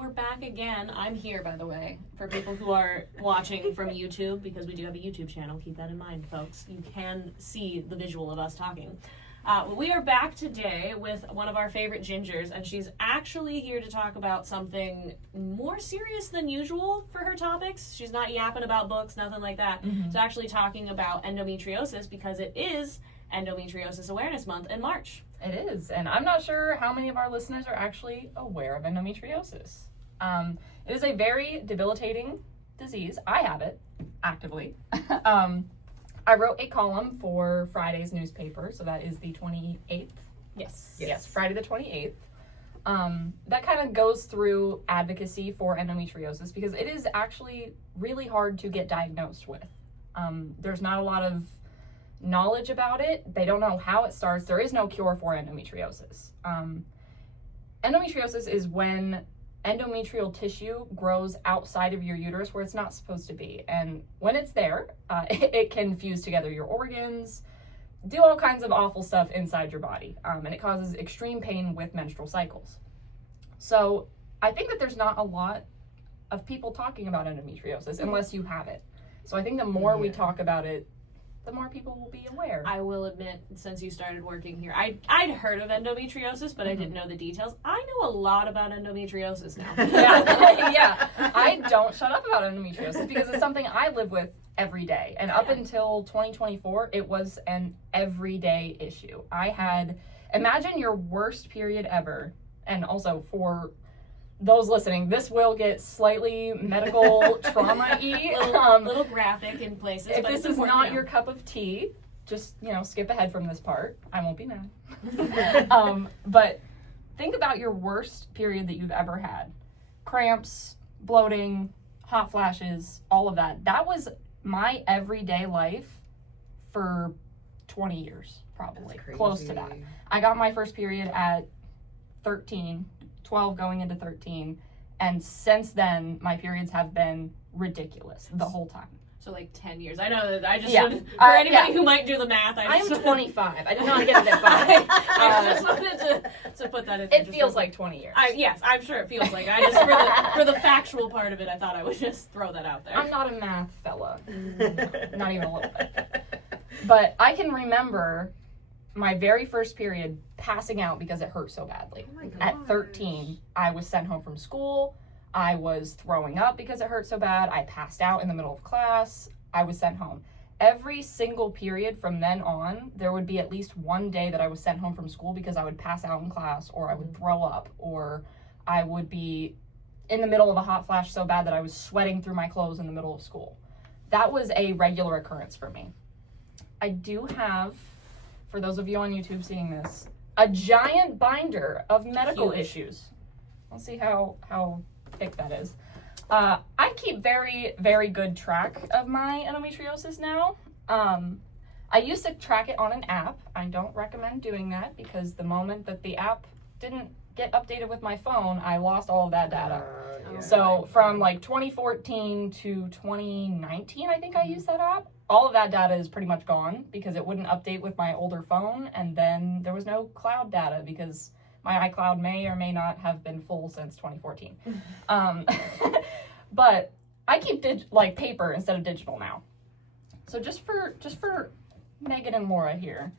we're back again. I'm here, by the way, for people who are watching from YouTube, because we do have a YouTube channel. Keep that in mind, folks. You can see the visual of us talking. We are back today with one of our favorite gingers, and she's actually here to talk about something more serious than usual for her topics. She's not yapping about books, nothing like that. She's actually talking about endometriosis because it is Endometriosis Awareness Month in March. It is, and I'm not sure how many of our listeners are actually aware of endometriosis. It is a very debilitating disease. I have it, actively. I wrote a column for Friday's newspaper, so that is the 28th. Yes, Friday the 28th. That kind of goes through advocacy for endometriosis because it is actually really hard to get diagnosed with. There's not a lot of knowledge about it. They don't know how it starts. There is no cure for endometriosis. Endometriosis is when endometrial tissue grows outside of your uterus where it's not supposed to be. And when it's there, it can fuse together your organs, do all kinds of awful stuff inside your body. And it causes extreme pain with menstrual cycles. So I think that there's not a lot of people talking about endometriosis unless you have it. So I think the more we talk about it, the more people will be aware. I will admit, since you started working here, I'd heard of endometriosis, but I didn't know the details. I know a lot about endometriosis now. Yeah. I don't shut up about endometriosis because it's something I live with every day. And up until 2024, it was an everyday issue. Imagine your worst period ever. And also for those listening, this will get slightly medical trauma-y. Little graphic in places. If this is not your cup of tea, just, skip ahead from this part. I won't be mad. But think about your worst period that you've ever had. Cramps, bloating, hot flashes, all of that. That was my everyday life for 20 years, probably. Close to that. I got my first period at 13. 12 going into 13, and since then my periods have been ridiculous the whole time. So like 10 years. I know that I just for anybody who might do the math, I'm 25. I did not get it at 5. I just wanted to put that in. It feels like 20 years. Yes, I'm sure it feels like. I just for the factual part of it, I thought I would just throw that out there. I'm not a math fella, not even a little bit. But I can remember my very first period passing out because it hurt so badly. At 13, I was sent home from school. I was throwing up because it hurt so bad. I passed out in the middle of class. I was sent home. Every single period from then on, there would be at least one day that I was sent home from school because I would pass out in class, or I would throw up, or I would be in the middle of a hot flash so bad that I was sweating through my clothes in the middle of school. That was a regular occurrence for me. I do have, for those of you on YouTube seeing this, a giant binder of medical issues. Let's see how thick that is. I keep very, very good track of my endometriosis now. I used to track it on an app. I don't recommend doing that because the moment that the app didn't get updated with my phone, I lost all of that data. So from like 2014 to 2019, I think I used that app. All of that data is pretty much gone because it wouldn't update with my older phone, and then there was no cloud data because my iCloud may or may not have been full since 2014. But I keep paper instead of digital now. So just for Megan and Laura here,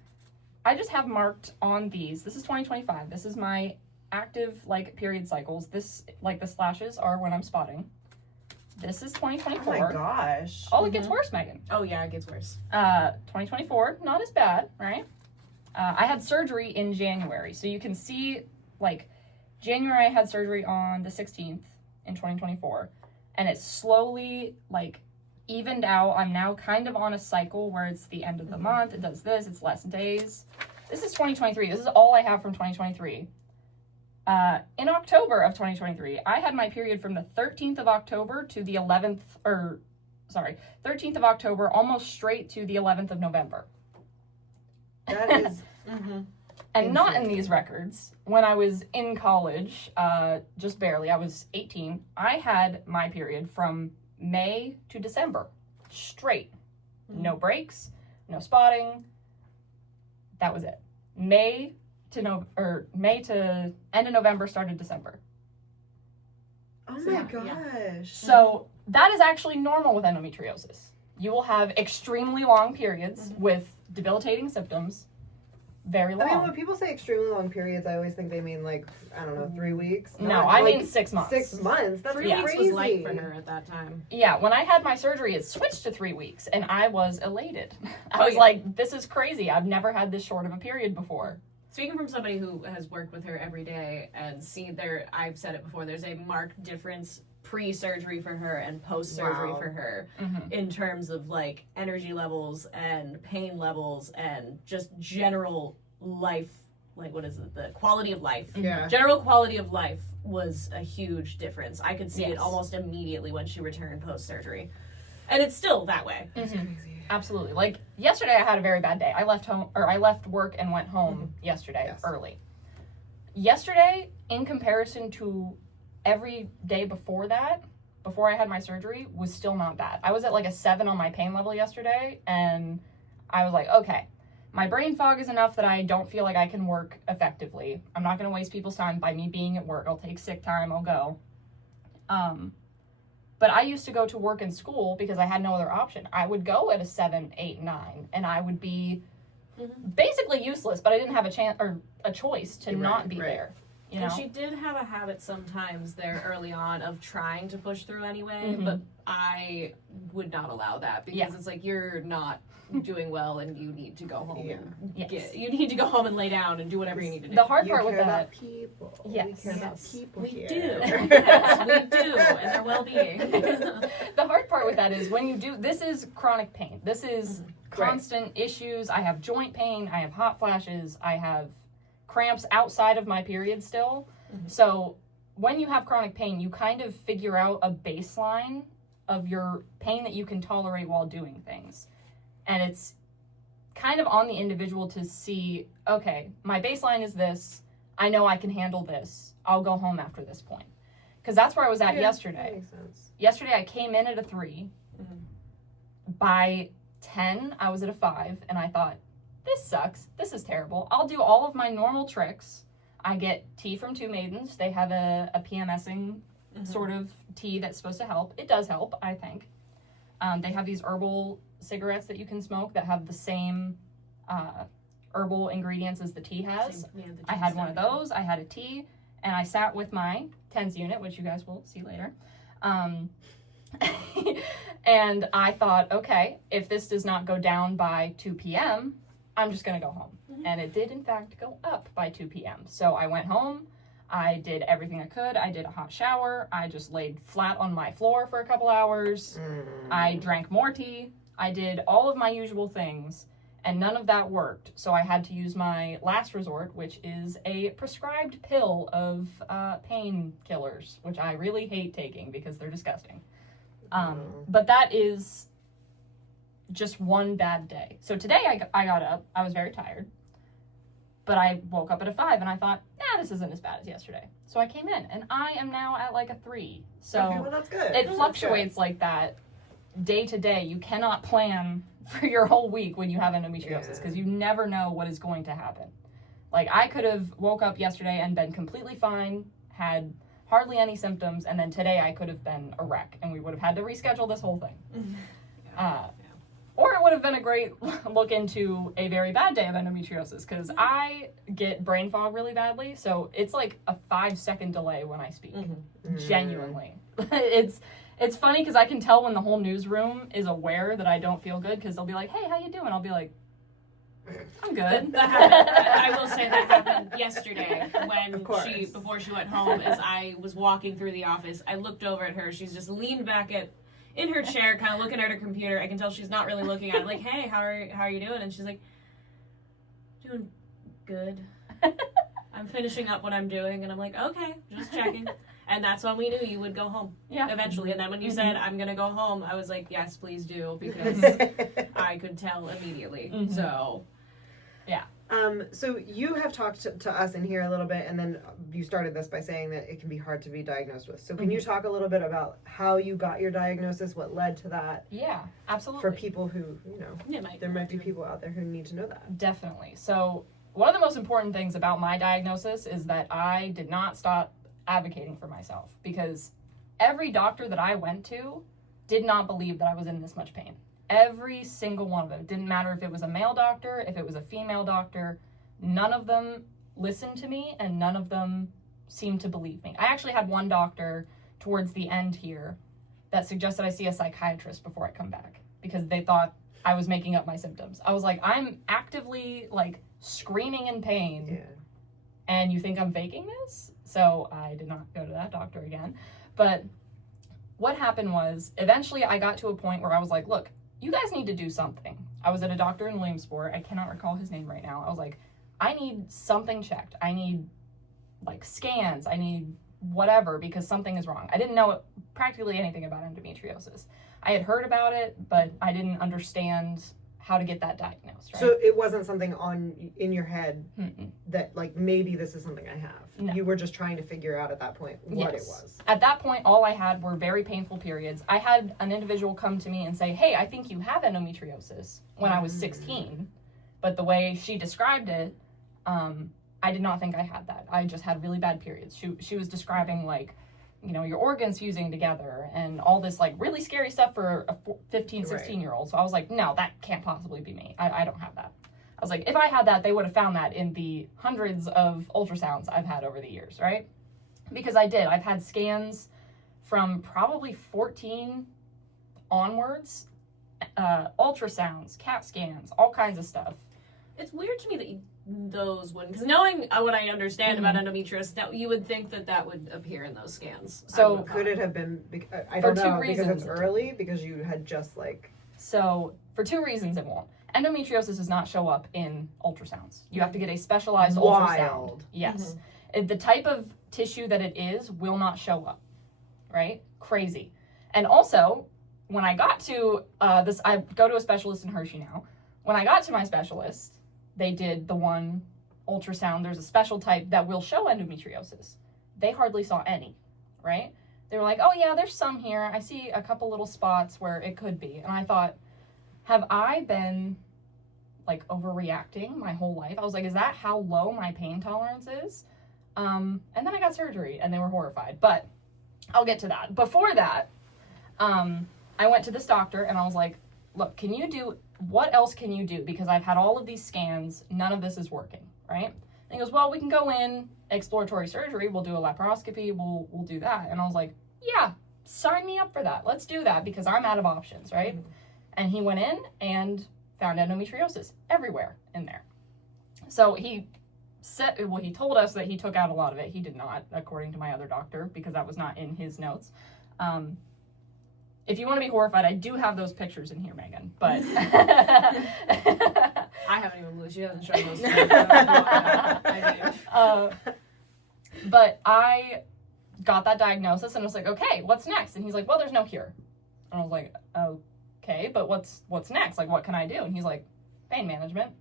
I just have marked on these. This is 2025. This is my active period cycles. This the slashes are when I'm spotting. This is 2024. Oh my gosh. Oh, it gets worse, Megan. Oh yeah, it gets worse. 2024, not as bad, right? I had surgery in January. So you can see, January I had surgery on the 16th in 2024. And it slowly, evened out. I'm now kind of on a cycle where it's the end of the month. It does this. It's less days. This is 2023. This is all I have from 2023. In October of 2023, I had my period from the 13th of October to the 13th of October, almost straight to the 11th of November. That is... And not in these records. When I was in college, just barely, I was 18, I had my period from May to December. Straight. No breaks, no spotting. That was it. May to end of November, started December. Oh my Yeah. gosh. So that is actually normal with endometriosis. You will have extremely long periods with debilitating symptoms. Very long. I mean, when people say extremely long periods, I always think they mean like, I don't know, 3 weeks. No, Not, I like, mean 6 months. 6 months. That's 3 crazy. weeks was light for her at that time. Yeah, when I had my surgery, it switched to 3 weeks, and I was elated. I Oh, was yeah. like, this is crazy. I've never had this short of a period before. Speaking from somebody who has worked with her every day and seen I've said it before, there's a marked difference pre-surgery for her and post-surgery Wow. for her in terms of like energy levels and pain levels and just general life, like what is it, the quality of life. Yeah. General quality of life was a huge difference. I could see it Yes. almost immediately when she returned post-surgery. And it's still that way. That's crazy. Absolutely. Like yesterday, I had a very bad day. I left work and went home yesterday Yes. early. Yesterday, in comparison to every day before that, before I had my surgery, was still not bad. I was at like a 7 on my pain level yesterday, and I was like, okay, my brain fog is enough that I don't feel like I can work effectively. I'm not going to waste people's time by me being at work. I'll take sick time. I'll go. But I used to go to work and school because I had no other option. I would go at a 7, 8, 9, and I would be basically useless, but I didn't have a chance or a choice to not be there. You know? And she did have a habit sometimes there early on of trying to push through anyway, but I would not allow that because it's like you're not doing well and you need to go home and you need to go home and lay down and do whatever you need to do. The hard You part with care that, about people. Yes. We care about Yes, people we here. do. Yes, we do, and their well-being. the hard part with that is when you do, this is chronic pain. This is constant issues. I have joint pain. I have hot flashes. I have cramps outside of my period still. So when you have chronic pain, you kind of figure out a baseline of your pain that you can tolerate while doing things. And it's kind of on the individual to see, okay, my baseline is this. I know I can handle this. I'll go home after this point. Because that's where I was at yesterday. That makes sense. Yesterday, I came in at a 3. By 10, I was at a 5, and I thought, this sucks. This is terrible. I'll do all of my normal tricks. I get tea from Two Maidens. They have a PMSing sort of tea that's supposed to help. It does help, I think. They have these herbal cigarettes that you can smoke that have the same herbal ingredients as the tea has. I had one of those. I had a tea, and I sat with my TENS unit, which you guys will see later. And I thought, okay, if this does not go down by 2 p.m., I'm just going to go home. And it did, in fact, go up by 2 p.m. So I went home. I did everything I could. I did a hot shower. I just laid flat on my floor for a couple hours. I drank more tea. I did all of my usual things, and none of that worked. So I had to use my last resort, which is a prescribed pill of painkillers, which I really hate taking because they're disgusting. But that is just one bad day. So today I got up. I was very tired. But I woke up at a 5 and I thought, this isn't as bad as yesterday. So I came in and I am now at like a 3. So Okay, well, that's good. it fluctuates like that day to day. You cannot plan for your whole week when you have endometriosis because you never know what is going to happen. Like I could have woke up yesterday and been completely fine, had hardly any symptoms, and then today I could have been a wreck and we would have had to reschedule this whole thing. Or it would have been a great look into a very bad day of endometriosis because I get brain fog really badly. So it's like a 5-second delay when I speak. Genuinely. It's funny because I can tell when the whole newsroom is aware that I don't feel good because they'll be like, hey, how you doing? I'll be like, I'm good. I will say that happened yesterday when Of before she went home, as I was walking through the office, I looked over at her. She's just leaned back in her chair, kind of looking at her computer. I can tell she's not really looking at it. Like, hey, how are you doing? And she's like, doing good. I'm finishing up what I'm doing, and I'm like, okay, just checking. And that's when we knew you would go home. Yeah. Eventually. And then when you said, I'm going to go home, I was like, yes, please do, because I could tell immediately. So, yeah. So you have talked to us in here a little bit, and then you started this by saying that it can be hard to be diagnosed with. So can you talk a little bit about how you got your diagnosis, what led to that? Yeah, absolutely. For people who, there might be people out there who need to know that. Definitely. So one of the most important things about my diagnosis is that I did not stop advocating for myself because every doctor that I went to did not believe that I was in this much pain. Every single one of them. It didn't matter if it was a male doctor, if it was a female doctor. None of them listened to me, and none of them seemed to believe me. I actually had one doctor towards the end here that suggested I see a psychiatrist before I come back because they thought I was making up my symptoms. I was like, I'm actively like screaming in pain. Yeah. And you think I'm faking this? So I did not go to that doctor again. But what happened was, eventually I got to a point where I was like, look, you guys need to do something. I was at a doctor in Williamsport. I cannot recall his name right now. I was like, I need something checked. I need like scans. I need whatever, because something is wrong. I didn't know practically anything about endometriosis. I had heard about it, but I didn't understand how to get that diagnosed, right? So it wasn't something in your head Mm-mm. that like maybe this is something I have. No. You were just trying to figure out at that point what Yes. it was. At that point, all I had were very painful periods. I had an individual come to me and say, hey, I think you have endometriosis when I was 16. But the way she described it, I did not think I had that. I just had really bad periods. She was describing like, you know, your organs fusing together and all this like really scary stuff for a 15, 16-year-old. So I was like, no, that can't possibly be me. I don't have that. I was like, if I had that, they would have found that in the hundreds of ultrasounds I've had over the years, right? Because I did. I've had scans from probably 14 onwards, ultrasounds, CAT scans, all kinds of stuff. It's weird to me that those wouldn't, because knowing what I understand about endometriosis, that you would think that would appear in those scans. So Could it have been, I For don't two know, because reasons. it's early, because you had just like... So for two reasons it won't. Endometriosis does not show up in ultrasounds. You have to get a specialized ultrasound. Wild. Yes. The type of tissue that it is will not show up, right? Crazy. And also, when I got to I go to a specialist in Hershey now. When I got to my specialist, they did the one ultrasound. There's a special type that will show endometriosis. They hardly saw any, right? They were like, oh yeah, there's some here. I see a couple little spots where it could be. And I thought, have I been like overreacting my whole life? I was like, is that how low my pain tolerance is? And then I got surgery and they were horrified, but I'll get to that. Before that, I went to this doctor and I was like, look, what else can you do? Because I've had all of these scans, none of this is working, right? And he goes, well, we can go in, exploratory surgery, we'll do a laparoscopy, we'll do that. And I was like, yeah, sign me up for that. Let's do that because I'm out of options, right? And he went in and found endometriosis everywhere in there. So he told us that he took out a lot of it. He did not, according to my other doctor, because that was not in his notes. If you want to be horrified, I do have those pictures in here, Megan, but... I haven't even looked. She hasn't shown those to me. But I got that diagnosis and was like, okay, what's next? And he's like, well, there's no cure. And I was like, okay, but what's next? Like, what can I do? And he's like, pain management.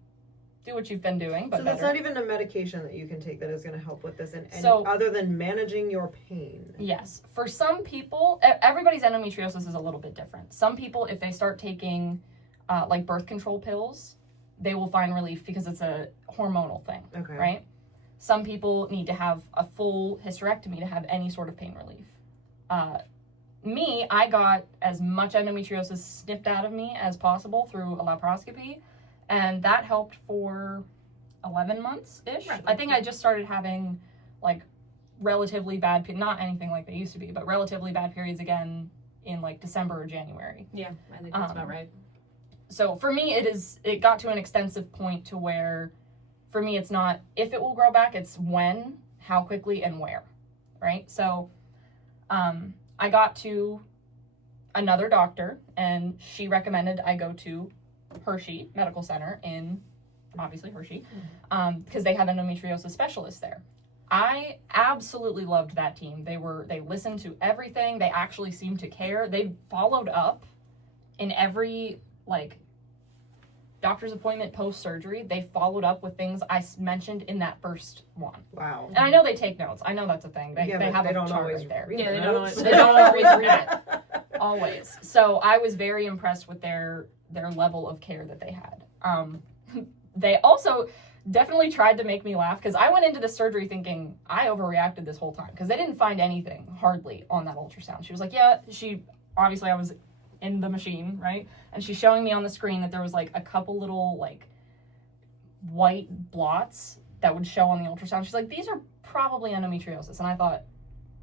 Do what you've been doing, but So that's better. not even a medication that you can take that is going to help with this, So- other than managing your pain. Yes. For some people, everybody's endometriosis is a little bit different. Some people, if they start taking like birth control pills, they will find relief because it's a hormonal thing, Okay. right? Some people need to have a full hysterectomy to have any sort of pain relief. I got as much endometriosis snipped out of me as possible through a laparoscopy, and that helped for 11 months-ish. Right. I think I just started having, like, relatively bad, not anything like they used to be, but relatively bad periods again in, like, December or January. Yeah, I think that's about right. So for me, it got to an extensive point to where, for me, it's not if it will grow back, it's when, how quickly, and where, right? So I got to another doctor, and she recommended I go to Hershey Medical Center in, obviously, Hershey, because they have endometriosis specialists there. I absolutely loved that team. They listened to everything. They actually seemed to care. They followed up in every, like, doctor's appointment post-surgery. They followed up with things I mentioned in that first one. Wow. And I know they take notes. I know that's a thing. They but have they a don't chart always right there. read Yeah, the they don't notes. always- They don't always read it. Always. So I was very impressed with their level of care that they had. They also, definitely tried to make me laugh, because I went into the surgery thinking I overreacted this whole time, because they didn't find anything hardly on that ultrasound. She was like, yeah, obviously I was in the machine, right? And she's showing me on the screen that there was like a couple little like white blots that would show on the ultrasound. She's like, these are probably endometriosis. And I thought,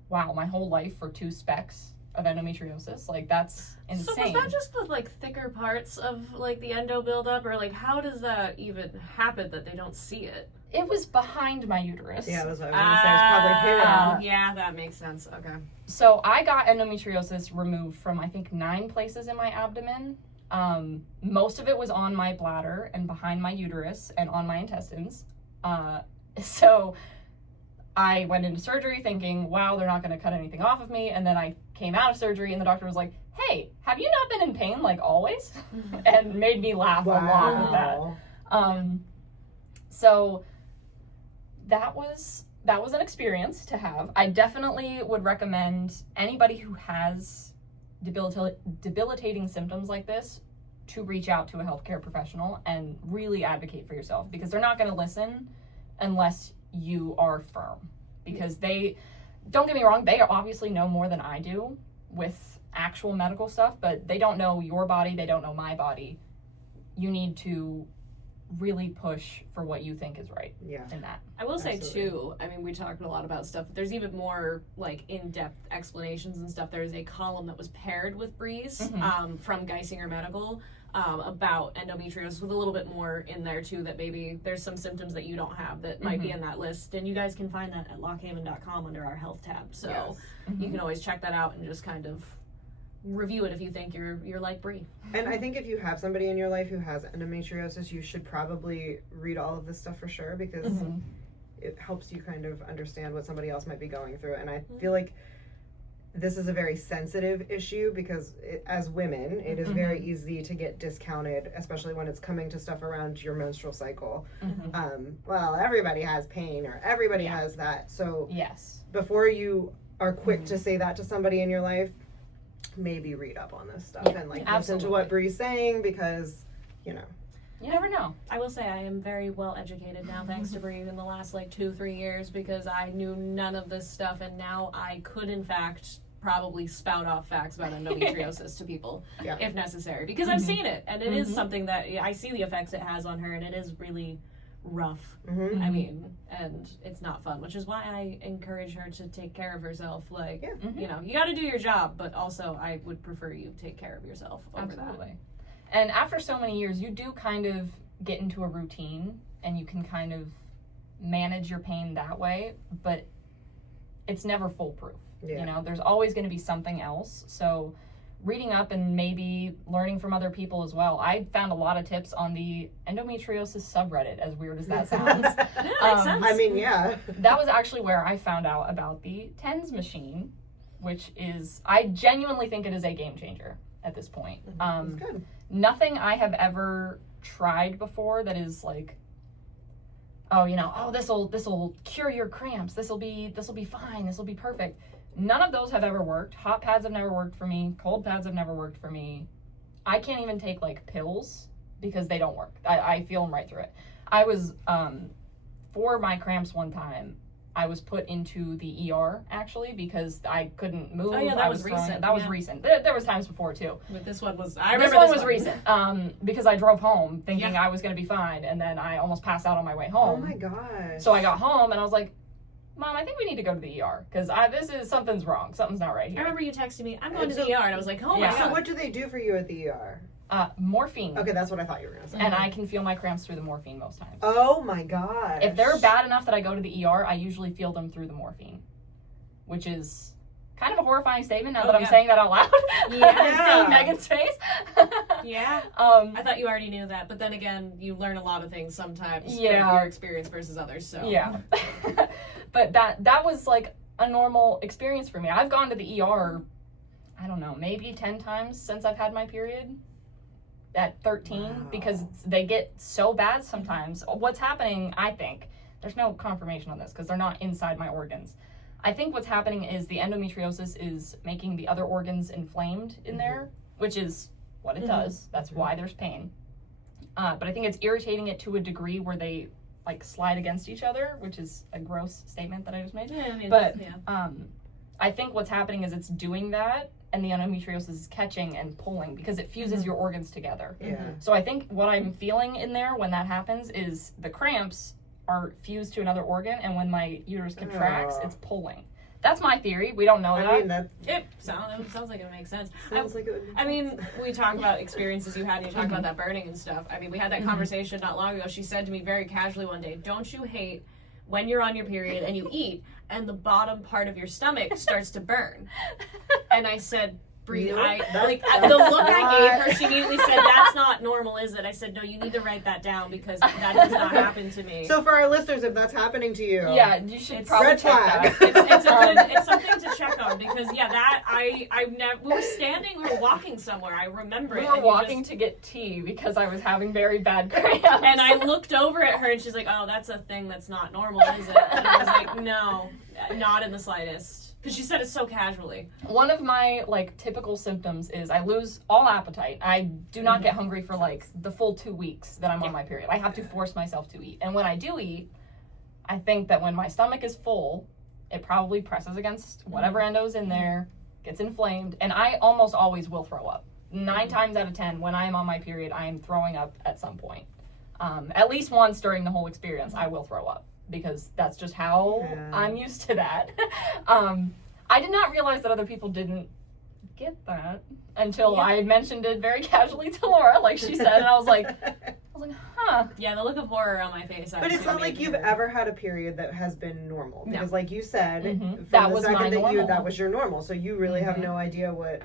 wow, my whole life for 2 specks of endometriosis, like that's insane. So was that just the like thicker parts of like the endo buildup, or like how does that even happen that they don't see it? It was behind my uterus. Yeah, that's what I was gonna say. It's probably hidden. Yeah, that makes sense. Okay. So I got endometriosis removed from I think 9 places in my abdomen. Most of it was on my bladder and behind my uterus and on my intestines. So I went into surgery thinking, wow, they're not going to cut anything off of me. And then I came out of surgery and the doctor was like, hey, have you not been in pain like always? And made me laugh a lot with that. So that was an experience to have. I definitely would recommend anybody who has debilitating symptoms like this to reach out to a healthcare professional and really advocate for yourself, because they're not going to listen unless you are firm. Because don't get me wrong, they obviously know more than I do with actual medical stuff, but they don't know your body, they don't know my body. You need to really push for what you think is right in that. I will say too, I mean, we talked a lot about stuff, but there's even more like in-depth explanations and stuff. There's a column that was paired with Bre's from Geisinger Medical about endometriosis, with a little bit more in there too, that maybe there's some symptoms that you don't have that might be in that list, and you guys can find that at lockhaven.com under our health tab, so you can always check that out and just kind of review it if you think you're like Bre. And I think if you have somebody in your life who has endometriosis, you should probably read all of this stuff for sure, because it helps you kind of understand what somebody else might be going through. And I feel like this is a very sensitive issue, because as women, it is very easy to get discounted, especially when it's coming to stuff around your menstrual cycle. Well, everybody has pain, or everybody has that. So before you are quick to say that to somebody in your life, maybe read up on this stuff and like listen to what Bre's saying, because you never know. I will say I am very well educated now, thanks to Bre, in the last like 2-3 years, because I knew none of this stuff, and now I could in fact probably spout off facts about endometriosis to people if necessary, because I've seen it, and it is something that I see the effects it has on her, and it is really rough. I mean, and it's not fun, which is why I encourage her to take care of herself. Like, you know, you got to do your job, but also I would prefer you take care of yourself over that. And after so many years, you do kind of get into a routine, and you can kind of manage your pain that way, but it's never foolproof. You know, there's always going to be something else. So reading up and maybe learning from other people as well. I found a lot of tips on the endometriosis subreddit, as weird as that sounds. I mean, that was actually where I found out about the TENS machine, which is, I genuinely think it is a game changer at this point. That's good. Nothing I have ever tried before that is like, oh, you know, this'll cure your cramps, this'll be fine, this'll be perfect. None of those have ever worked. Hot pads have never worked for me. Cold pads have never worked for me. I can't even take like pills because they don't work. I feel them right through it. I was, for my cramps one time, I was put into the ER actually because I couldn't move. Oh yeah, that was recent. That was recent. There was times before too. But this one was, this one was recent. Because I drove home thinking I was going to be fine, and then I almost passed out on my way home. Oh my gosh. So I got home and I was like, Mom, I think we need to go to the ER because something's wrong. Something's not right here. I remember you texting me, I'm going to the ER, and I was like, oh my God. So what do they do for you at the ER? Morphine. Okay, that's what I thought you were going to say. And I can feel my cramps through the morphine most times. Oh my gosh. If they're bad enough that I go to the ER, I usually feel them through the morphine, which is kind of a horrifying statement now that I'm saying that out loud. Seeing Megan's face. I thought you already knew that, but then again, you learn a lot of things sometimes from your experience versus others. So but that was like a normal experience for me. I've gone to the ER, I don't know, maybe 10 times since I've had my period at 13 because they get so bad sometimes. What's happening, I think, there's no confirmation on this because they're not inside my organs. I think what's happening is the endometriosis is making the other organs inflamed in there, which is what it does. That's why there's pain. But I think it's irritating it to a degree where they like slide against each other, which is a gross statement that I just made. Yeah, I mean, But yeah. I think what's happening is it's doing that, and the endometriosis is catching and pulling because it fuses your organs together. Yeah. So I think what I'm feeling in there when that happens is the cramps are fused to another organ, and when my uterus contracts, Oh. it's pulling. That's my theory. We don't know that. I mean, that It sounds like it makes sense. sounds like it would. I mean, we talk about experiences you had, and you talk about that burning and stuff. I mean, we had that conversation not long ago. She said to me very casually one day, "Don't you hate when you're on your period and you eat and the bottom part of your stomach starts to burn?" And I said, "Bre, Nope, the look I gave her, she immediately said, "That's not normal, is it?" I said, "No, you need to write that down because that does not happen to me." So for our listeners, if that's happening to you, Yeah, you should It's probably red check flag. that. it's something to check on because that we were walking somewhere. I remember We it. were and you walking just- to get tea because I was having very bad cramps. and I looked over at her and she's like, "Oh, that's a thing that's not normal, is it?" And I was like, "No, not in the slightest." Because she said it so casually. One of my like typical symptoms is I lose all appetite. I do not get hungry for like the full 2 weeks that I'm on my period. I have to force myself to eat. And when I do eat, I think that when my stomach is full, it probably presses against whatever endo's in there, gets inflamed, and I almost always will throw up. 9 times out of 10, when I am on my period, I am throwing up at some point. At least once during the whole experience, I will throw up because that's just how I'm used to that. I did not realize that other people didn't get that until I mentioned it very casually to Laura, like she said, and I was like, huh. Yeah, the look of horror on my face. But it's not like you've ever had a period that has been normal. Because like you said, from That the was second my that normal. that was your normal. So you really have no idea what.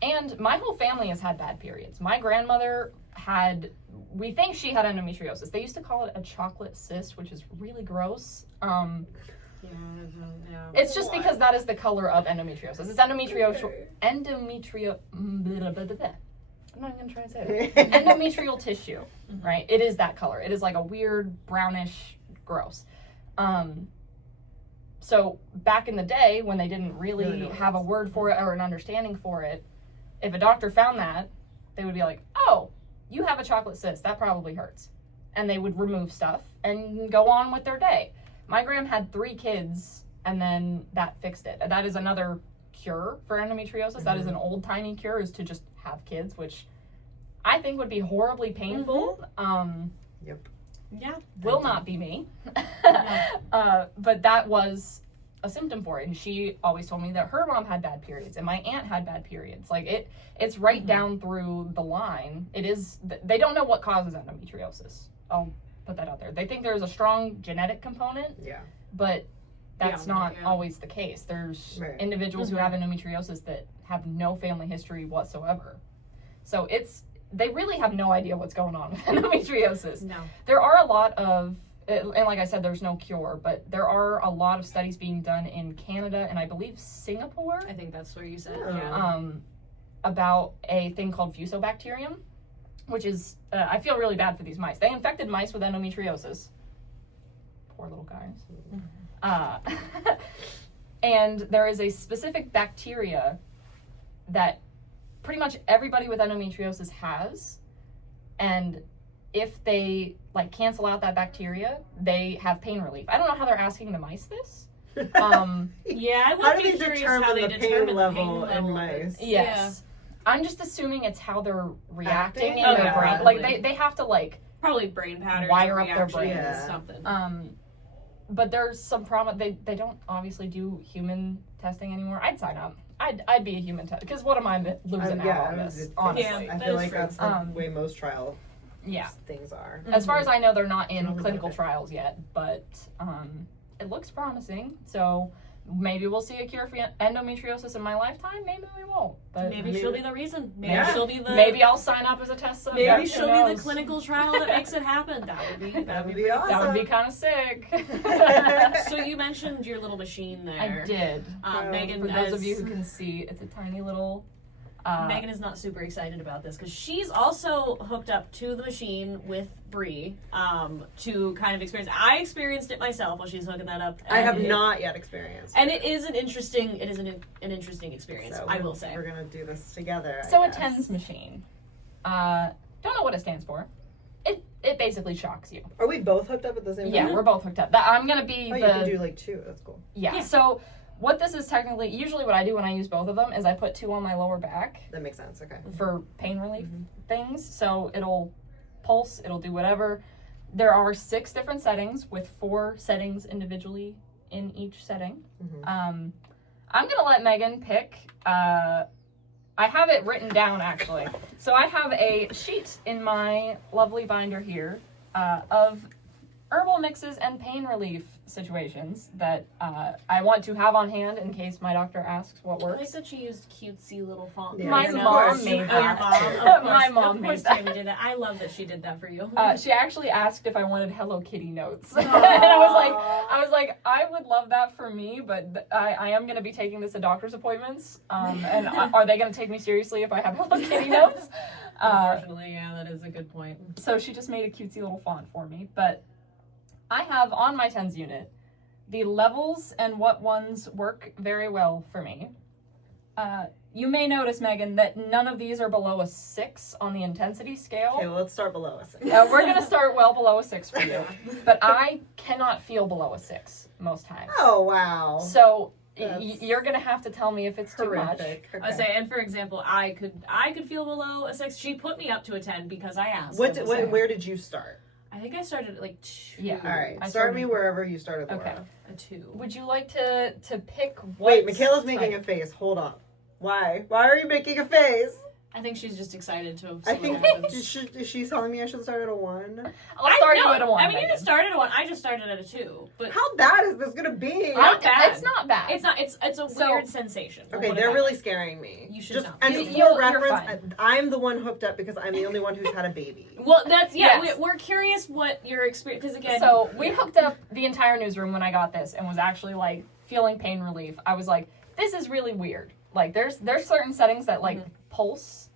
And my whole family has had bad periods. My grandmother we think she had endometriosis. They used to call it a chocolate cyst, which is really gross. It's just because that is the color of endometriosis. It's I'm not even gonna try to say it. Endometrial tissue, right? It is that color. It is like a weird brownish gross. So back in the day when they didn't really have a word for it or an understanding for it, if a doctor found that, they would be like, "Oh, you have a chocolate cyst. That probably hurts." And they would remove stuff and go on with their day. My gram had 3 kids, and then that fixed it. And that is another cure for endometriosis. That is an old-timey cure, is to just have kids, which I think would be horribly painful. Yep. Yeah. Will not be me. But that was a symptom for it. And she always told me that her mom had bad periods, and my aunt had bad periods. Like, it's right down through the line. It is, they don't know what causes endometriosis. I'll put that out there. They think there's a strong genetic component, but that's not always the case. There's individuals who have endometriosis that have no family history whatsoever. So they really have no idea what's going on with endometriosis. No. There are a lot of, and like I said, there's no cure, but there are a lot of studies being done in Canada and I believe Singapore. I think that's where you said. About a thing called Fusobacterium, which is, I feel really bad for these mice. They infected mice with endometriosis. Poor little guys. And there is a specific bacteria that pretty much everybody with endometriosis has. And if they like cancel out that bacteria, they have pain relief. I don't know how they're asking the mice this. Yeah, I How would do be they curious determine how they the determine pain level in mice? Yes. I'm just assuming it's how they're reacting in Oh, their yeah, brain. probably. Like they have to like Probably brain patterns. wire or up their reactions, brains. something. But there's some problem. They don't obviously do human testing anymore. I'd sign up. I'd be a human test because what am I losing out on this? Honestly, Yeah. I that feel is like true. that's the way most trial yeah. things are. As far as I know, they're not in Probably clinical worth it. trials yet, but it looks promising. So maybe we'll see a cure for endometriosis in my lifetime. Maybe we won't. But Maybe she'll be the reason. Maybe Yeah. she'll be the. maybe I'll sign up as a test subject. Maybe Who she'll be knows? the clinical trial that makes it happen. That would be awesome. That would be kind of sick. So you mentioned your little machine there. I did. Megan, For those of you who can see, it's a tiny little. Megan is not super excited about this because she's also hooked up to the machine with Bre to kind of experience. I experienced it myself while she's hooking that up. I have not yet experienced. And it is an interesting. It is an interesting experience. So I will say. we're gonna do this together. So I a TENS machine. Don't know what it stands for. it basically shocks you. Are we both hooked up at the same time? Yeah, we're both hooked up. I'm gonna be Oh, you can do like 2. That's cool. Yeah. So what this is technically, usually what I do when I use both of them is I put 2 on my lower back That makes sense. Okay. for pain relief things. So it'll pulse, it'll do whatever. There are 6 different settings with 4 settings individually in each setting. I'm gonna let Megan pick. I have it written down actually. So I have a sheet in my lovely binder here of herbal mixes and pain relief situations that I want to have on hand in case my doctor asks what I like works. that she used cutesy little font. Yeah, My of mom course. made Oh, your that. mom. Of course, My mom of course made that. Tammy did that. I love that she did that for you. She actually asked if I wanted Hello Kitty notes, and I was like, I would love that for me, but I am going to be taking this at doctor's appointments, and are they going to take me seriously if I have Hello Kitty notes? Unfortunately, yeah, that is a good point. So she just made a cutesy little font for me, but I have on my TENS unit the levels and what ones work very well for me. You may notice, Megan, that none of these are below a 6 on the intensity scale. Okay, well, let's start below us. We're going to start well below a 6 for you. But I cannot feel below a 6 most times. Oh, wow. So That's you're going to have to tell me if it's too much. Horrific. Okay. I would say, and for example, I could feel below a 6. She put me up to a 10 because I asked. Where did you start? I think I started at like 2. Yeah. All right, I start me started- wherever you started, Laura. Okay. A 2. Would you like to pick what? Wait, Michaela's making a face. Hold on. Why? Why are you making a face? I think she's just excited to see I what think happens. she's telling me I should start at a 1. I'll start know. you at a 1. I mean, you Megan. started at 1. I just started at a 2. But How bad is this gonna be? Not bad. It's not bad. it's not. It's a So- weird sensation. We'll Okay, put it they're that really way. scaring me. You should just not. and You're for reference, fine. I'm the one hooked up because I'm the only one who's had a baby. Well, that's Yes. We're curious what your experience. Because again, So we hooked up the entire newsroom when I got this and was actually like feeling pain relief. I was like, this is really weird. Like there's certain settings that like pulse,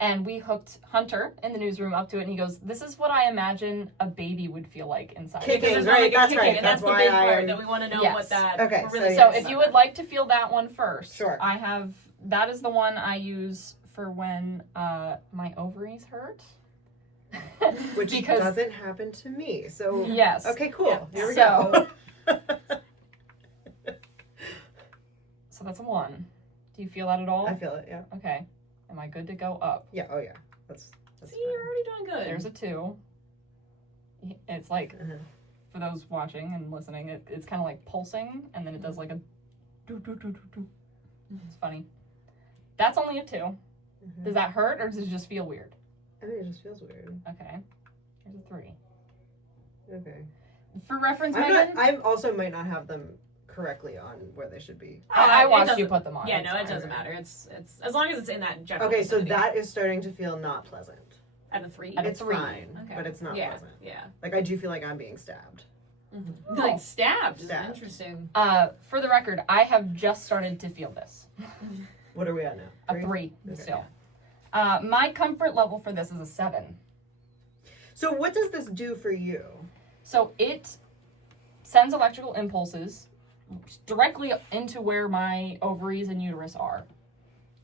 and we hooked Hunter in the newsroom up to it, and he goes, "This is what I imagine a baby would feel like inside." Kicking, because there's not right, like a that's kicking, right, and that's that's the why big I- part that we want to know Yes. what that. Okay, we're so really yeah. So serious if you about would like to feel that one first, Sure. I have. That is the one I use for when my ovaries hurt. Which Because- doesn't happen to me. So Yes. Okay, cool. Yeah. Here we So- go. So that's a 1. Do you feel that at all? I feel it. Yeah. Okay. Am I good to go up? Yeah. Oh yeah. That's See, you're already doing good. There's a 2. It's like, Uh-huh. for those watching and listening, it's kind of like pulsing, and then it does like a doo doo doo doo doo. It's funny. That's only a 2. Mhm. Does that hurt, or does it just feel weird? I think it just feels weird. Okay. Here's a 3. Okay. For reference, I'm Megan, not. I also might not have them correctly on where they should be. I It watched you doesn't- put them on. Yeah, It's no, it fine. doesn't matter. It's as long as it's in that general. Okay, so vicinity. that is starting to feel not pleasant. at a 3. At a It's 3. fine, Okay. but it's not Yeah, pleasant. yeah. Like I do feel like I'm being stabbed. Mm-hmm. Like stabbed. Stabbed. Interesting. For the record, I have just started to feel this. What are we at now? A 3 Okay. still. My comfort level for this is a 7. So what does this do for you? So it sends electrical impulses directly into where my ovaries and uterus are.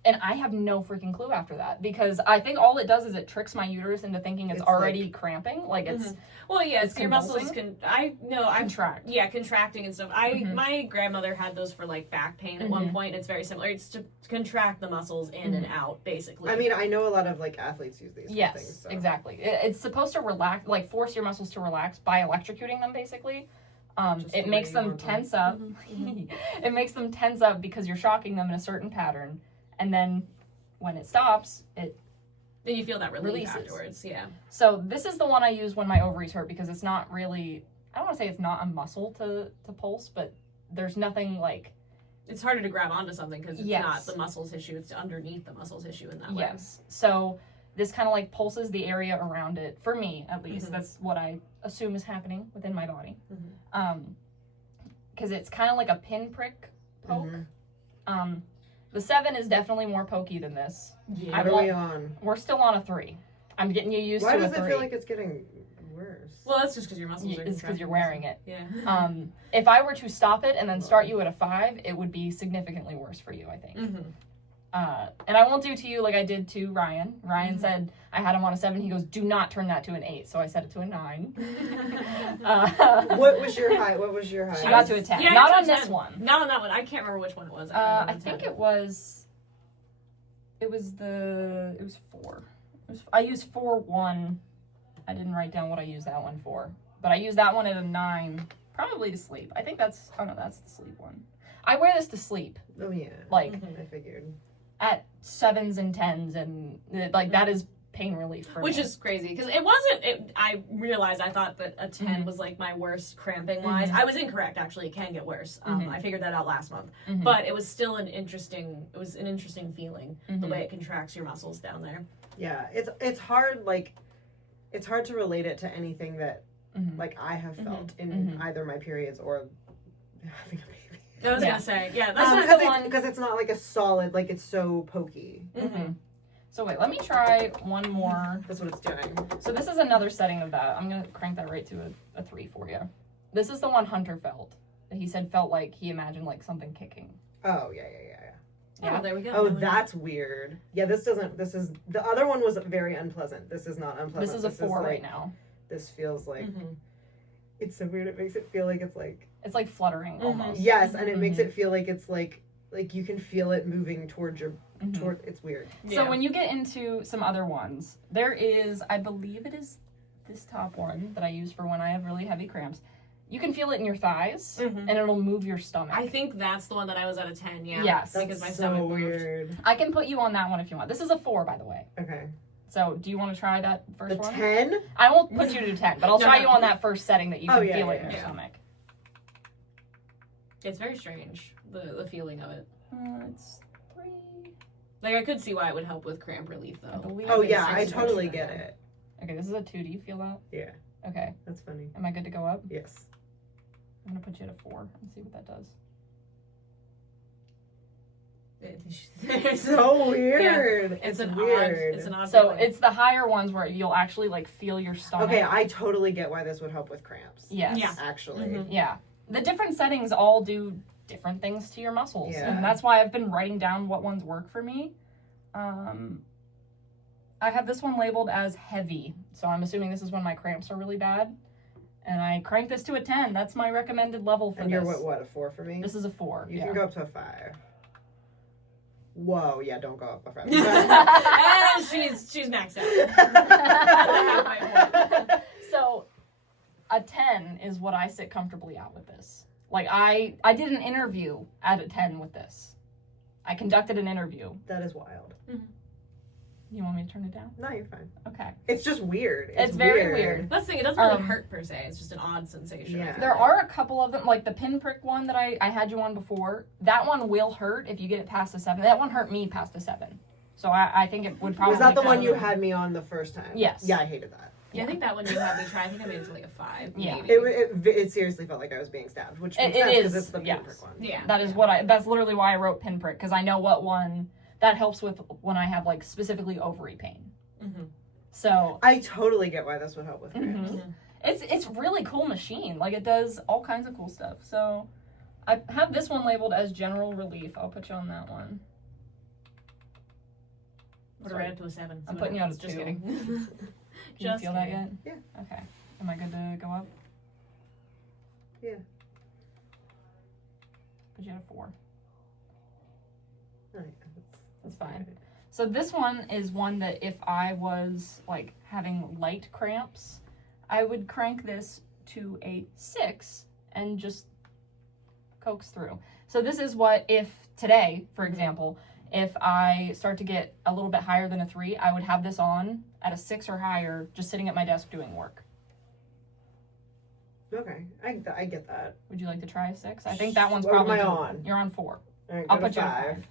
And I have no freaking clue after that, because I think all it does is it tricks my uterus into thinking it's It's already cramping. Like it's Well, yeah, It's your muscles convulsing? I'm contract. yeah, contracting and stuff. My grandmother had those for like back pain at one point. It's very similar. It's to contract the muscles in and out, basically. I mean, I know a lot of like athletes use these Yes, things. So. exactly. It's supposed to relax, like force your muscles to relax by electrocuting them, basically. Just It the makes way you them want them. tense up. It makes them tense up because you're shocking them in a certain pattern, and then when it stops, it. then you feel that relief releases. afterwards. Yeah. So this is the one I use when my ovaries hurt, because it's not really. I don't want to say it's not a muscle to pulse, but there's nothing like. It's harder to grab onto something because it's Yes. not the muscle tissue. It's underneath the muscle tissue in that way. Yes. So this kind of like pulses the area around it. For me, at least, Mhm. that's what I assume is happening within my body. Mhm. Because it's kind of like a pinprick poke. Mhm. The 7 is definitely more pokey than this. Yeah. I What are won't- we on? We're still on a 3. I'm getting you used Why to does a it 3. feel like it's getting worse? Well, that's just because your muscles are. It's because contracting. you're wearing it. Yeah. If I were to stop it and then start you at a 5, it would be significantly worse for you, I think. Mm-hmm. And I won't do to you like I did to Ryan. Ryan said I had him on a 7. He goes, do not turn that to an 8. So I set it to a 9. What was your height? What was your height? She got to a 10. Yeah, Not to a on this 10. one. Not on that one. I can't remember which one it was. I think it was 4. I used 4-1. I didn't write down what I used that one for. But I used that one at a 9, probably to sleep. I think that's the sleep one. I wear this to sleep. Oh yeah. Like, I figured. at 7s and 10s, and like that is pain relief for Which me. is crazy because it wasn't. I realized I thought that a 10 was like my worst cramping wise. I was incorrect actually. It can get worse. I figured that out last month, but it was still an interesting. It was an interesting feeling the way it contracts your muscles down there. Yeah, it's hard. Like, it's hard to relate it to anything that like I have felt in either my periods or having a baby. I was Yeah. gonna say, yeah, this is the one. Because it's not like a solid, like it's so pokey. So wait, let me try one more. That's what it's doing. So this is another setting of that. I'm gonna crank that right to a 3 for you. This is the one Hunter felt. He said felt like he imagined like something kicking. Oh yeah. Oh, there we go. Oh, There we go. that's weird. Yeah, this is the other one was very unpleasant. This is not unpleasant. This is a 4 like, right now. This feels like it's so weird. It makes it feel like it's like It's like fluttering almost. yes, and it makes it feel like it's like you can feel it moving towards your toward. It's weird. So when you get into some other ones, there is, I believe it is this top one that I use for when I have really heavy cramps. You can feel it in your thighs, and it'll move your stomach. I think that's the one that I was at a 10. Yeah. Yes. Because my That's stomach so moved. weird. I can put you on that one if you want. This is a 4, by the way. Okay. So do you want to try that first The one? 10? I won't put you to 10, but I'll No, try no. you on that first setting that you can feel it in your yeah. stomach. It's very strange the feeling of it. It's 3. Like I could see why it would help with cramp relief though. I believe Oh it's yeah, I 6 totally push get right now. it. Okay, this is a 2. Do you feel that? Yeah, Okay. that's funny. Am I good to go up? Yes. I'm going to put you at a 4 and see what that does. It's So weird. It's an weird. odd. It's an odd. So feeling. it's the higher ones where you'll actually like feel your stomach. Okay, I totally get why this would help with cramps. Yes. Yeah. Actually. Yeah. The different settings all do different things to your muscles. Yeah. And that's why I've been writing down what ones work for me. I have this one labeled as heavy. So I'm assuming this is when my cramps are really bad. And I crank this to a 10. That's my recommended level for And this. you're what, a 4 for me? This is a 4. You yeah. can go up to a 5. Whoa, yeah, don't go up a 5. And she's maxed out. So a 10 is what I sit comfortably at with this. Like I did an interview at a 10 with this. I conducted an interview. That is wild. You want me to turn it down? No, you're fine. Okay. It's just weird. It's very weird. That's the thing. It doesn't really hurt per se. It's just an odd sensation. Yeah. There are a couple of them, like the pinprick one that I had you on before. That one will hurt if you get it past a 7. That one hurt me past a 7. So I think it would probably. Was that the one you cover- had me on the first time? Yes. Yeah, I hated that. Yeah, I think that one you had me try. I think I made it to like a 5. Yeah. Maybe. It seriously felt like I was being stabbed, which makes It sense because is, it's the yes. pinprick one. Yeah. That is that's literally why I wrote pinprick, because I know what one that helps with when I have like specifically ovary pain. So I totally get why this would help with cramps. it's really cool machine. Like it does all kinds of cool stuff. So I have this one labeled as general relief. I'll put you on that one. Put it right up to a 7. I'm putting you on a Just 2. kidding. Can you Just feel that kidding. yet? Yeah. Okay. Am I good to go up? Yeah. Put you at a 4. Oh, yeah, That's fine. So this one is one that if I was like having light cramps, I would crank this to a 6 and just coax through. So this is what if today, for example, if I start to get a little bit higher than a 3, I would have this on at a 6 or higher, just sitting at my desk doing work. Okay, I get that. Would you like to try a 6? I think that one's What am probably I doable. on? You're on 4. All right, I'll go to put you at 5. 5.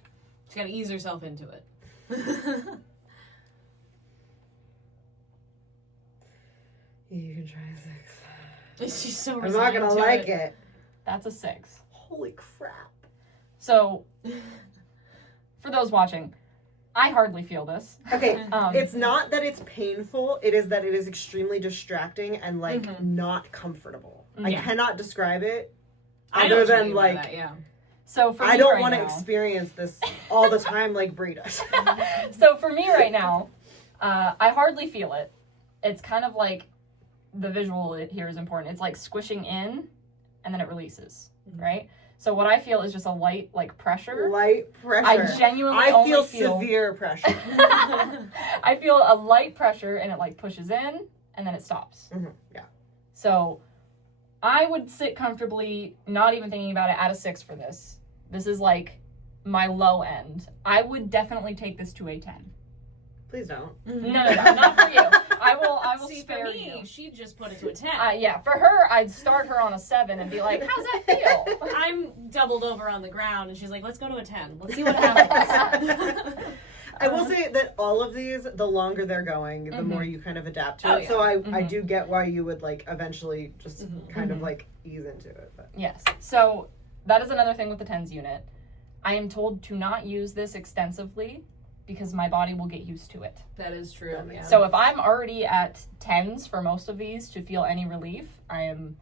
She's got to ease herself into it. Yeah, you can try a 6. She's so I'm not gonna like it. That's a 6. Holy crap. So, for those watching, I hardly feel this. Okay, Um, it's not that it's painful, it is that it is extremely distracting and like not comfortable. I Yeah. cannot describe it I know other what you than mean by like that, yeah. So for me I don't right want to now, experience this all the time like Bre does. so for me right now, I hardly feel it. It's kind of like, the visual here is important. It's like squishing in and then it releases, right? So what I feel is just a light, like, pressure. Light pressure. I genuinely I only feel severe pressure. I feel a light pressure and it like pushes in and then it stops. Mm-hmm. Yeah. So I would sit comfortably, not even thinking about it, at a 6 for this. This is like my low end. I would definitely take this to a 10. Please don't. No, not for you. I will See, spare for me, you. she just put it to a 10. Yeah, for her, I'd start her on a 7 and be like, how's that feel? I'm doubled over on the ground, and she's like, let's go to a 10. Let's see what happens. I will say that all of these, the longer they're going, the more you kind of adapt to it. yeah. So I do get why you would like eventually just kind of like ease into it. But Yes. So that is another thing with the 10s unit. I am told to not use this extensively because my body will get used to it. That is true. Yeah. So if I'm already at 10s for most of these to feel any relief, I am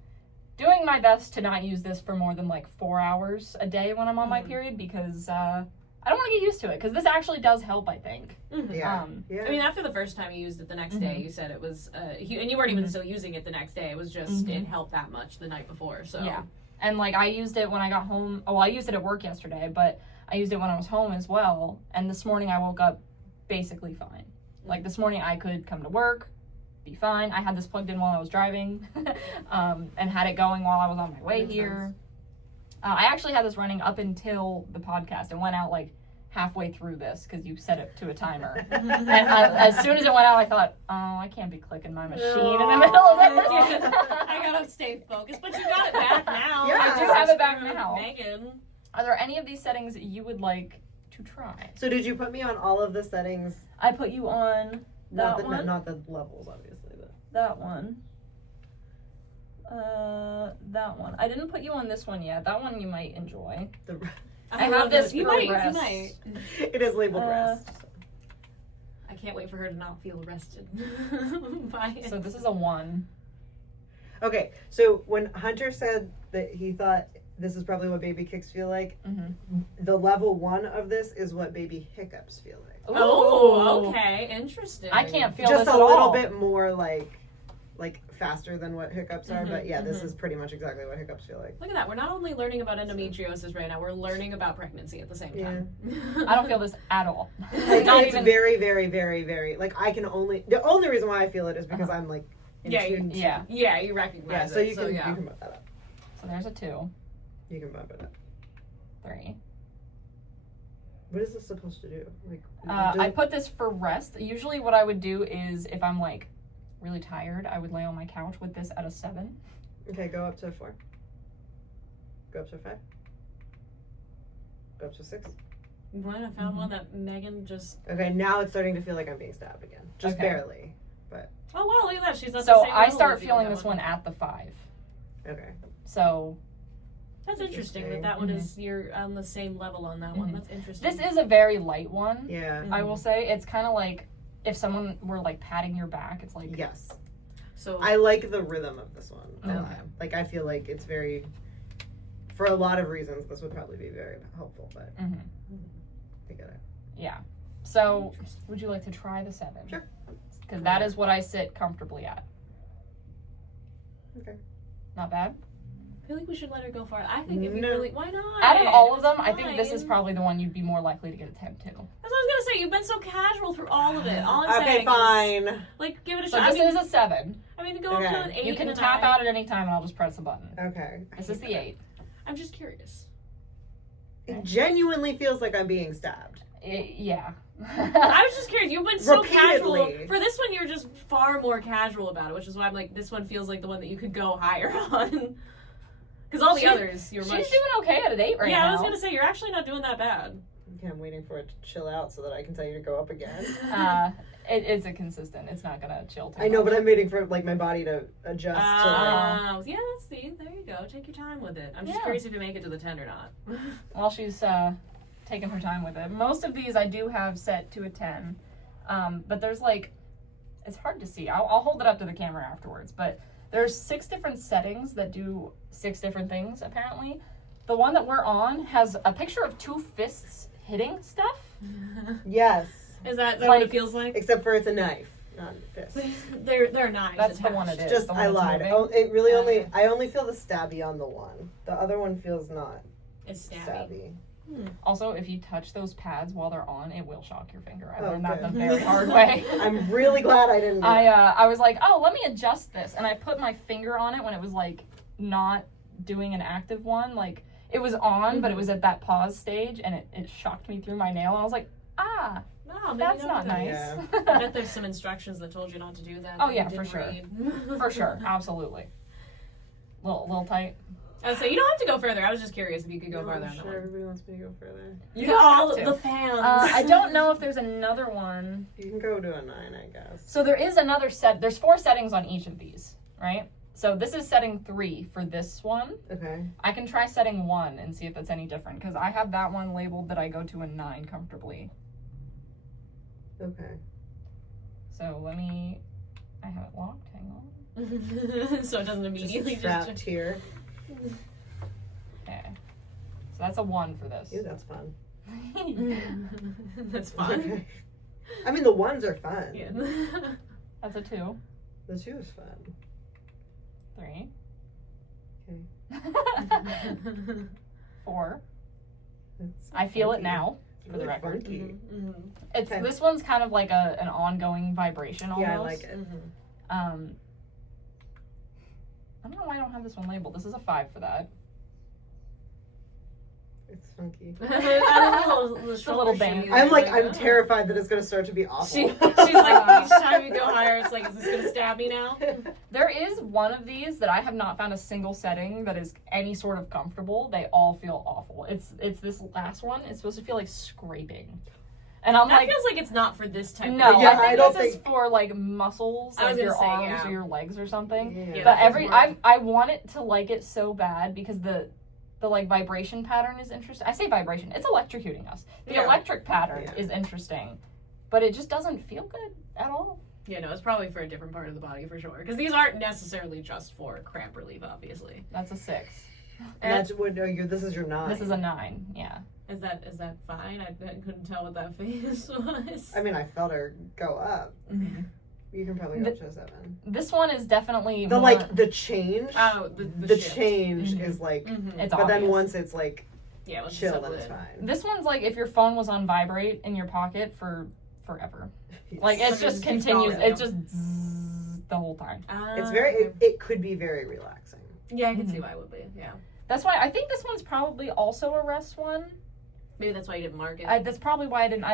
doing my best to not use this for more than like 4 hours a day when I'm on my period, because I don't want to get used to it, because this actually does help, I think. yeah. I mean, after the first time you used it the next day, you said it was, and you weren't even still using it the next day. It was just, it helped that much the night before. So Yeah. And like, I used it when I got home. Oh, I used it at work yesterday, but I used it when I was home as well. And this morning I woke up basically fine. Like, this morning I could come to work, be fine. I had this plugged in while I was driving, and had it going while I was on my way here. I actually had this running up until the podcast and went out like halfway through this because you set it to a timer. And as soon as it went out, I thought, oh, I can't be clicking my machine in the middle of this. I gotta stay focused, but you got it back now. Yeah. I do have it back now. Megan. Are there any of these settings that you would like to try? So did you put me on all of the settings? I put you on that one. Not the levels, obviously. But. That one. That one. I didn't put you on this one yet. That one you might enjoy. I have love this You for might. rest. You might. It is labeled rest. I can't wait for her to not feel rested by it. So this is a 1. Okay, so when Hunter said that he thought this is probably what baby kicks feel like, the level 1 of this is what baby hiccups feel like. Oh, okay. Interesting. I can't feel Just this a at little all. bit more like faster than what hiccups are, but yeah, this is pretty much exactly what hiccups feel like. Look at that. We're not only learning about endometriosis right now, we're learning about pregnancy at the same time. I don't feel this at all. It's very, very, very, very, like, the only reason why I feel it is because I'm like, Yeah, you recognize so it. you can bump that up. So there's a 2. You can bump it up. 3. What is this supposed to do? Like, I put this for rest. Usually what I would do is, if I'm like really tired, I would lay on my couch with this at a 7. Okay, go up to 4. Go up to 5. Go up to 6. I found one that Megan just. Okay, now it's starting to feel like I'm being stabbed again. Just barely, but. Oh wow! Look at that. She's not. So the same I level start as you feeling on that this one at the 5. Okay. So That's interesting that one is you're on the same level on that one. That's interesting. this is a very light one. Yeah. I will say it's kind of like if someone were like patting your back. It's like Yes. So I like the rhythm of this one. Okay. Like, I feel like it's very, for a lot of reasons, this would probably be very helpful, but I get it. Yeah. So would you like to try the 7? Sure. Because that is what I sit comfortably at. Okay. Not bad. I feel like we should let her go for it. I think if you No. really, why not? Out of all of them, It's I think this is fine. probably the one you'd be more likely to get a 10 to. That's what I was gonna say. You've been so casual through all of it. All I'm Okay, saying is, fine. like, give it a So shot. this is a 7. I mean, go up to an 8. You can and a tap 9. out at any time and I'll just press a button. Okay. This is the 8. I'm just curious. It genuinely feels like I'm being stabbed. Yeah. I was just curious. You've been so casual. Repeatedly. For this one, you're just far more casual about it, which is why I'm like, this one feels like the one that you could go higher on. Because all the others, you're much. She's doing okay at an 8 right now. Yeah, I was gonna say you're actually not doing that bad. Okay, I'm waiting for it to chill out so that I can tell you to go up again. It isn't consistent. It's not gonna chill too I know, much. but I'm waiting for like my body to adjust to like. Yeah, let's see. There you go. Take your time with it. I'm just Yeah. curious if you make it to the 10 or not. While she's taking her time with it. Most of these I do have set to a 10. But there's like, it's hard to see. I'll hold it up to the camera afterwards. But there's 6 different settings that do 6 different things, apparently. the one that we're on has a picture of 2 fists hitting stuff. Yes. Is that Like- what it feels like? Except for it's a knife, not a fist. They're knives. That's the attached. one it is. Just the one I that's lied. moving. Oh, it really Okay. only I only feel the stabby on the one. The other one feels not It's stabby. stabby. Also, if you touch those pads while they're on, it will shock your finger. I Oh, learned that the good. very hard way. I'm really glad I didn't. Do that. I was like, oh, let me adjust this, and I put my finger on it when it was like not doing an active one. Like it was on, but it was at that pause stage, and it shocked me through my nail, and I was like, ah, No, maybe that's don't not do that. nice. I bet there's some instructions that told you not to do that. Oh, that yeah, you for didn't sure. read. For sure, absolutely. Little tight. I would say you don't have to go further. I was just curious if you could go No, farther I'm on that sure one. everybody wants me to go further. You all don't have to. the fans. I don't know if there's another one. You can go to a 9, I guess. So there is another set. There's 4 settings on each of these, right? So this is setting 3 for this one. Okay. I can try setting 1 and see if it's any different, because I have that one labeled that I go to a 9 comfortably. Okay. So let me. I have it locked. Hang on. So it doesn't immediately Just trapped here. Okay. So that's a 1 for this. Ew, that's fun. That's fun. Okay. I mean, the 1s are fun. Yeah. That's a 2. The 2 is fun. 3. Okay. 4. That's I feel it funky. now. It's for the really record. funky. It's Okay. This one's kind of like an ongoing vibration almost. Yeah, I like it. I don't know why I don't have this one labeled. This is a 5 for that. It's funky. It's a little bang. I'm terrified that it's gonna start to be awful. She's like, each time you go higher, it's like, is this gonna stab me now? There is one of these that I have not found a single setting that is any sort of comfortable. They all feel awful. It's this last one. It's supposed to feel like scraping. And I'm That like, feels like it's not for this type no, of Yeah, I think I don't this is think- for like muscles, I was like your gonna say, arms yeah. or your legs or something. Yeah. Yeah. But that feels more- I want it to like it so bad because the like vibration pattern is interesting. I say vibration, it's electrocuting us. The Yeah. electric pattern Yeah. is interesting, but it just doesn't feel good at all. Yeah, no, it's probably for a different part of the body for sure. Because these aren't necessarily just for cramp relief, obviously. That's a 6. And that's what? No, this is your 9. This is a 9. Yeah. Is that fine? I couldn't tell what that face was. I mean, I felt her go up. Mm-hmm. You can probably go up to a 7. This one is definitely The more, the change. Oh, the shift. change Mhm. is like. it's But then obvious. once it's like Yeah, let's chill, settle then it's in. fine. This one's like if your phone was on vibrate in your pocket for forever. Like it So just just keeps continues. going. It just zzz the whole time. It's very. It could be very relaxing. Yeah, I can Mhm. see why it would be. Yeah, That's why I think this one's probably also a rest one. maybe that's why you didn't mark it. That's probably why I didn't.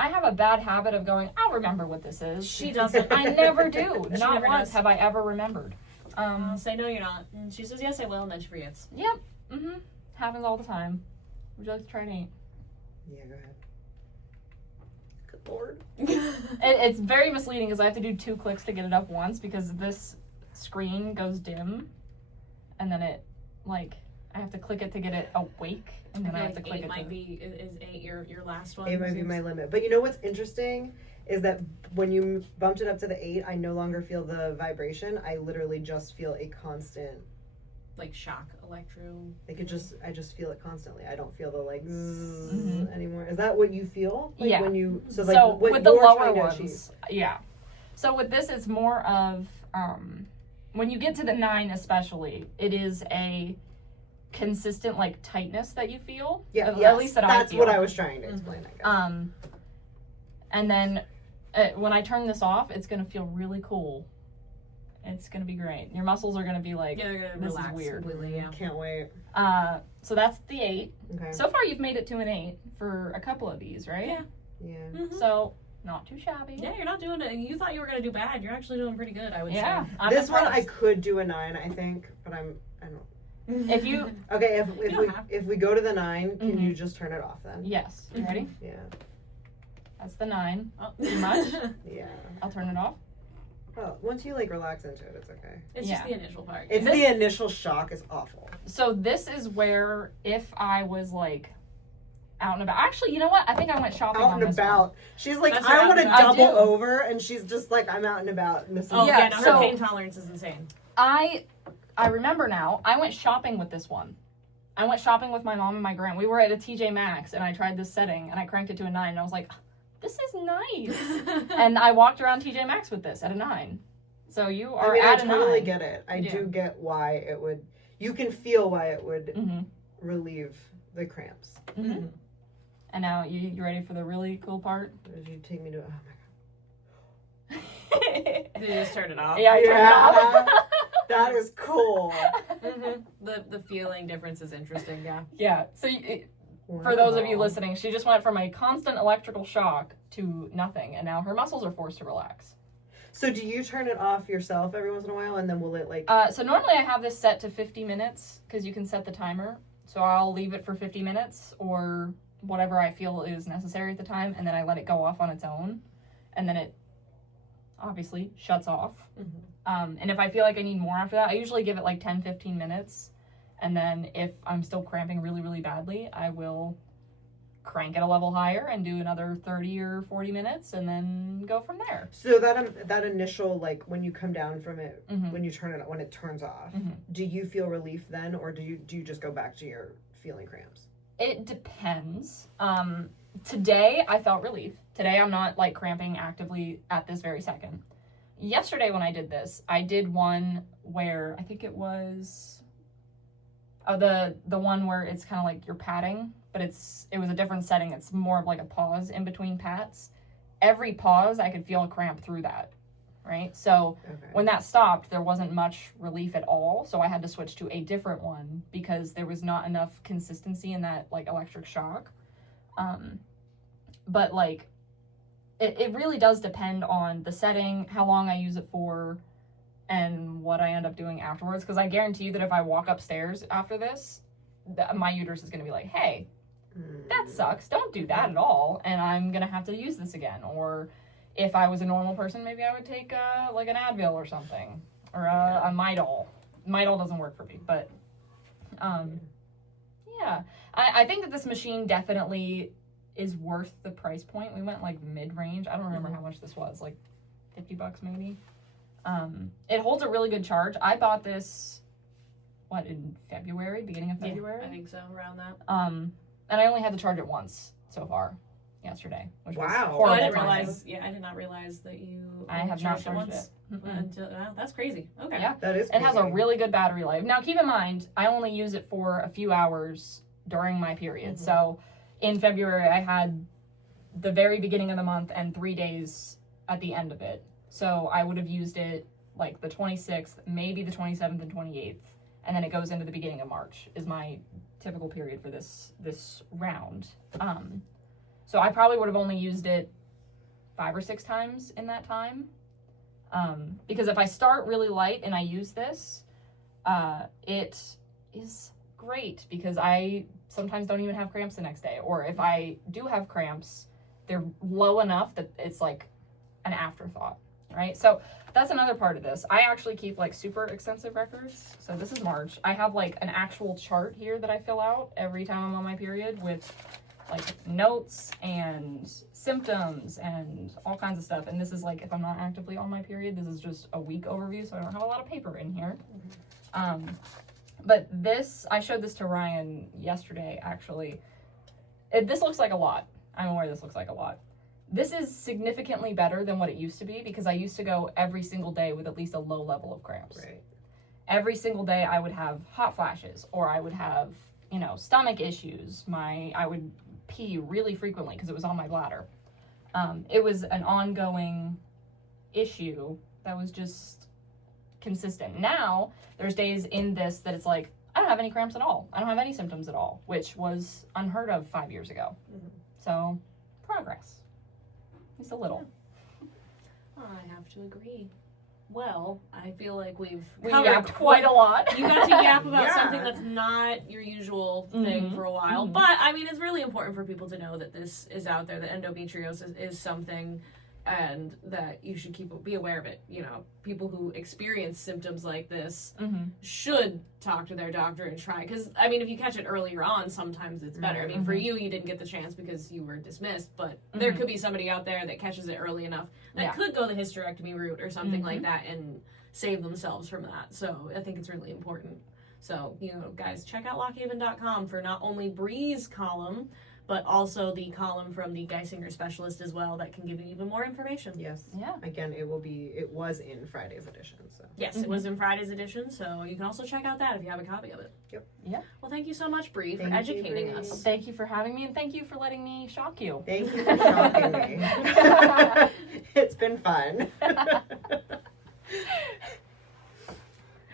I have a bad habit of going, I'll remember what this is. She doesn't. I never do. She Not never once does. have I ever remembered. I'll say no, you're not. And she says yes, I will, and then she forgets. Yep. Mm-hmm. Happens all the time. Would you like to try an 8? Yeah, go ahead. Good lord. It's very misleading because I have to do 2 clicks to get it up once because this screen goes dim, and then it like I have to click it to get it awake, and then I have to click 8 it. might be is 8 your last one. 8 might be my limit. But you know what's interesting is that when you bumped it up to the 8, I no longer feel the vibration. I literally just feel a constant, like shock electro. like I just feel it constantly. I don't feel the like zzz Mhm. anymore. Is that what you feel? Like Yeah. When you So what with the you're lower trying to ones, achieve. yeah. So with this, it's more of when you get to the 9, especially, it is a consistent like tightness that you feel. Yeah, at yes, least that that's I feel. what I was trying to explain. I guess. And then when I turn this off, it's gonna feel really cool. It's gonna be great. Your muscles are gonna be like, Yeah, they're gonna this is relax weird. completely. Yeah. Can't wait. So that's the 8. Okay. So far, you've made it to an 8 for a couple of these, right? Yeah. Yeah. Mhm. So not too shabby. Yeah, you're not doing it. You thought you were gonna do bad. You're actually doing pretty good, I would Yeah. say. I'm This one I impressed. could do a 9, I think, but I don't. If you Okay, don't have if we go to the 9, can Mhm. you just turn it off then? yes, you ready? Yeah. That's the 9. Oh. Too much? Yeah. I'll turn it off. Well, once you like relax into it, it's okay. It's just Yeah. the initial part. It's This- the initial shock is awful. So this is where if I was like out and about. Actually, you know what? I think I went shopping Out on and this about. She's like, That's I out want to and about. double I do. over, and she's just like, I'm out and about. Mrs. Oh Yeah, yeah, no, her so- pain tolerance is insane. I remember now. I went shopping with this one. I went shopping with my mom and my grand. We were at a TJ Maxx, and I tried this setting, and I cranked it to a 9, and I was like, this is nice. And I walked around TJ Maxx with this at a 9. So you are at a 9. I totally get it. I do get why it would, you can feel why it would relieve the cramps. Mm-hmm. And now you ready for the really cool part? Did you take me to, oh my Did you just turn it off? Yeah, I turned it off. That is cool. The feeling difference is interesting, yeah. Yeah, so for those of you listening, she just went from a constant electrical shock to nothing, and now her muscles are forced to relax. So do you turn it off yourself every once in a while, and then will it like... So normally I have this set to 50 minutes, because you can set the timer. So I'll leave it for 50 minutes, or whatever I feel is necessary at the time, and then I let it go off on its own, and then it obviously shuts off. And if I feel like I need more after that, I usually give it like 10-15 minutes, and then if I'm still cramping really, really badly, I will crank it a level higher and do another 30 or 40 minutes, and then go from there. So that initial, like, when you come down from it, when you turn it, when it turns off, do you feel relief then, or do you just go back to your feeling cramps? It depends. Today I felt relief. Today I'm not like cramping actively at this very second. Yesterday when I did this, I did one where I think it was the one where it's kind of like you're patting, but it was a different setting. It's more of like a pause in between pats. Every pause I could feel a cramp through that, right? So when that stopped, there wasn't much relief at all, so I had to switch to a different one because there was not enough consistency in that like electric shock. But like it really does depend on the setting, how long I use it for, and what I end up doing afterwards. Because I guarantee you that if I walk upstairs after this, my uterus is going to be like, hey, that sucks. Don't do that at all. And I'm going to have to use this again. Or if I was a normal person, maybe I would take like an Advil or something. Or a Midol. Midol doesn't work for me. But yeah. I think that this machine definitely is worth the price point. We went like mid-range. I don't remember how much this was, like $50 maybe. It holds a really good charge. I bought this, in February, beginning of February? I think so, around that. And I only had to charge it once so far, yesterday, which was Wow. horrible. I didn't realize. Yeah, I did not realize that you. I have not charged charged once it. until wow, that's crazy. Okay. Yeah. That is It has a crazy. really good battery life. Now, keep in mind, I only use it for a few hours during my period. So, in February, I had the very beginning of the month and 3 days at the end of it. So, I would have used it like the 26th, maybe the 27th and 28th, and then it goes into the beginning of March is my typical period for this round. So, I probably would have only used it 5 or 6 times in that time. Because if I start really light and I use this, it is great because I sometimes don't even have cramps the next day. Or if I do have cramps, they're low enough that it's like an afterthought, right? So that's another part of this. I actually keep like super extensive records. So this is March. I have like an actual chart here that I fill out every time I'm on my period with like notes and symptoms and all kinds of stuff. And this is like, if I'm not actively on my period, this is just a week overview, so I don't have a lot of paper in here. But this, I showed this to Ryan yesterday, actually. This looks like a lot. I'm aware this looks like a lot. This is significantly better than what it used to be because I used to go every single day with at least a low level of cramps. Right. Every single day I would have hot flashes or I would have, stomach issues. I would pee really frequently because it was on my bladder. It was an ongoing issue that was just consistent. Now, there's days in this that it's like, I don't have any cramps at all. I don't have any symptoms at all, which was unheard of 5 years ago. So, progress. Just a little. I have to agree. Well, I feel like we covered yapped quite a lot. You got to yap about Yeah. something that's not your usual thing for a while. But, I mean, it's really important for people to know that this is out there, that endometriosis is something, and that you should be aware of it. People who experience symptoms like this should talk to their doctor and try. Because, I mean, if you catch it earlier on, sometimes it's better. I mean, for you didn't get the chance because you were dismissed. But there could be somebody out there that catches it early enough that could go the hysterectomy route or something like that and save themselves from that. So I think it's really important So, you know, guys, check out lockhaven.com for not only Bre's column, but also the column from the Geisinger specialist as well that can give you even more information. Yes. Yeah. Again, it was in Friday's edition, so. Yes, it was in Friday's edition, so you can also check out that if you have a copy of it. Yep. Yeah. Well, thank you so much, Bre, for Thank you, educating Bre. us. Thank you for having me, and thank you for letting me shock you. Thank you for shocking me. It's been fun.